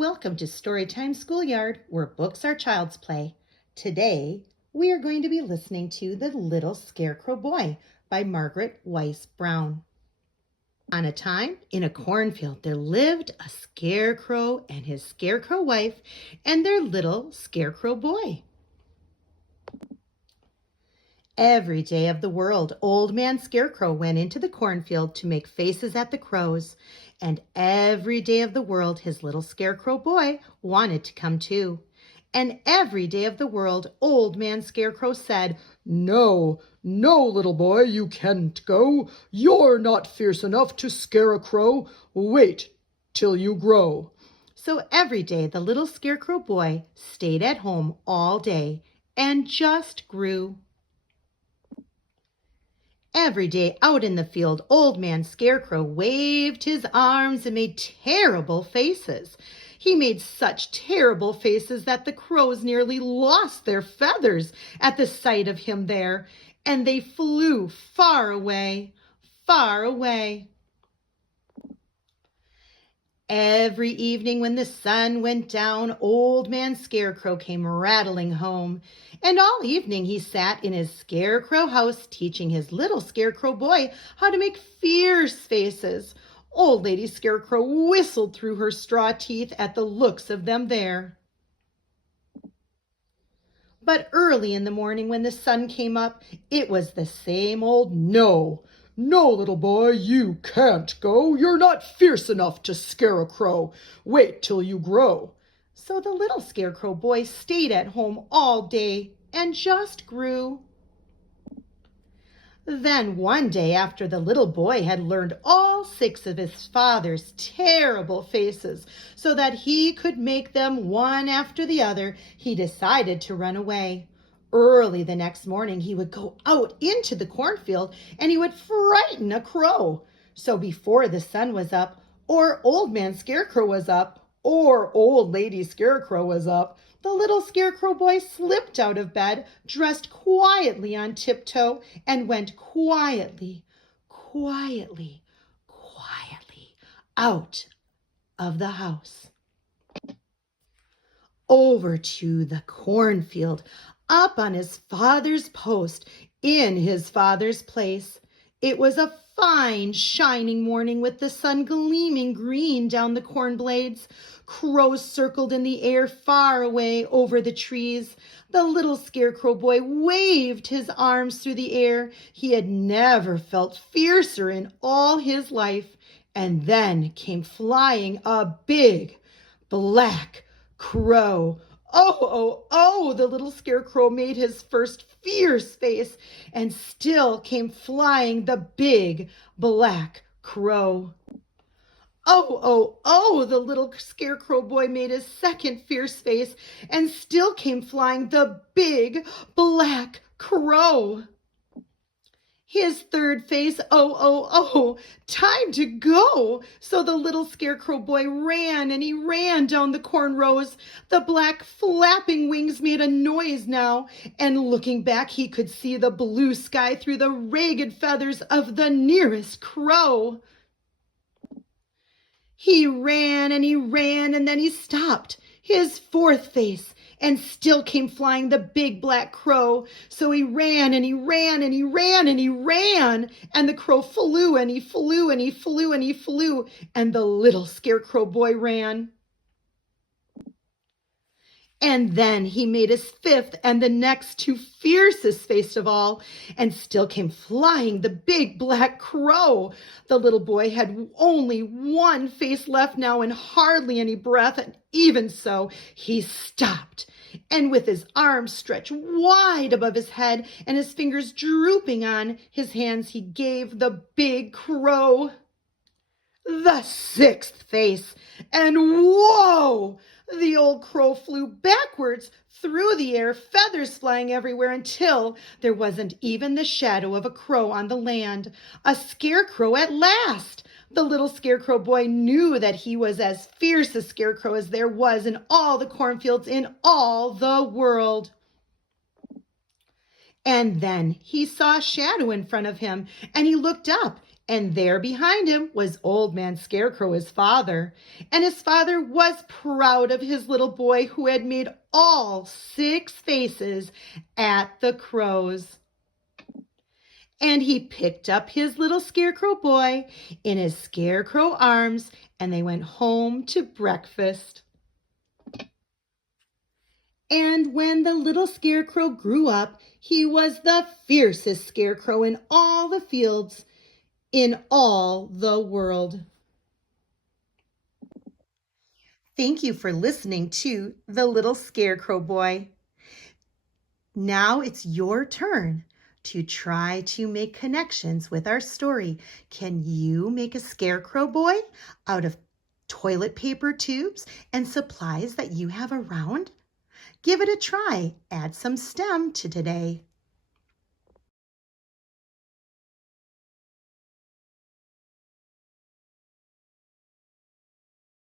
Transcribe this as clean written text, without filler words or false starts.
Welcome to Storytime Schoolyard, where books are child's play. Today, we are going to be listening to The Little Scarecrow Boy by Margaret Weiss Brown. On a time, in a cornfield, there lived a scarecrow and his scarecrow wife and their little scarecrow boy. Every day of the world, Old Man Scarecrow went into the cornfield to make faces at the crows, and every day of the world, his little scarecrow boy wanted to come too. And every day of the world, Old Man Scarecrow said, No, no, little boy, you can't go. You're not fierce enough to scare a crow. Wait till you grow. So every day, the little scarecrow boy stayed at home all day and just grew. Every day out in the field, Old Man Scarecrow waved his arms and made terrible faces. He made such terrible faces that the crows nearly lost their feathers at the sight of him there, and they flew far away, far away. Every evening when the sun went down, Old Man Scarecrow came rattling home. And all evening he sat in his scarecrow house teaching his little scarecrow boy how to make fierce faces. Old Lady Scarecrow whistled through her straw teeth at the looks of them there. But early in the morning when the sun came up, it was the same old No, no, little boy, you can't go. You're not fierce enough to scare a crow. Wait till you grow. So the little scarecrow boy stayed at home all day and just grew. Then one day, after the little boy had learned all 6 of his father's terrible faces so that he could make them one after the other, he decided to run away. Early the next morning, he would go out into the cornfield and he would frighten a crow. So before the sun was up, or Old Man Scarecrow was up, or Old Lady Scarecrow was up, the little scarecrow boy slipped out of bed, dressed quietly on tiptoe, and went quietly, quietly, quietly out of the house. Over to the cornfield, up on his father's post, in his father's place. It was a fine, shining morning with the sun gleaming green down the corn blades. Crows circled in the air far away over the trees. The little scarecrow boy waved his arms through the air. He had never felt fiercer in all his life. And then came flying a big black crow. Oh, oh, oh, the little scarecrow made his first fierce face, and still came flying the big black crow. Oh, oh, oh, the little scarecrow boy made his second fierce face, and still came flying the big black crow. His third face, oh, oh, oh, time to go. So the little scarecrow boy ran and he ran down the corn rows. The black flapping wings made a noise now, and looking back he could see the blue sky through the ragged feathers of the nearest crow. He ran and he ran, and then he stopped. His fourth face, and still came flying the big black crow. So he ran and he ran and he ran and he ran, and the crow flew and he flew and he flew and he flew, and the little scarecrow boy ran. And then he made his fifth and the next to fiercest face of all, and still came flying the big black crow. The little boy had only one face left now and hardly any breath, and even so he stopped. And with his arms stretched wide above his head and his fingers drooping on his hands, he gave the big crow the sixth face. And whoa! The old crow flew backwards through the air, feathers flying everywhere, until there wasn't even the shadow of a crow on the land. A scarecrow at last! The little scarecrow boy knew that he was as fierce a scarecrow as there was in all the cornfields in all the world. And then he saw a shadow in front of him, and he looked up, And there behind him was Old Man Scarecrow, his father. And his father was proud of his little boy who had made all 6 faces at the crows. And he picked up his little Scarecrow boy in his Scarecrow arms, and they went home to breakfast. And when the little Scarecrow grew up, he was the fiercest Scarecrow in all the fields, in all the world. Thank you for listening to The Little Scarecrow Boy. Now it's your turn to try to make connections with our story. Can you make a scarecrow boy out of toilet paper tubes and supplies that you have around? Give it a try. Add some STEM to today.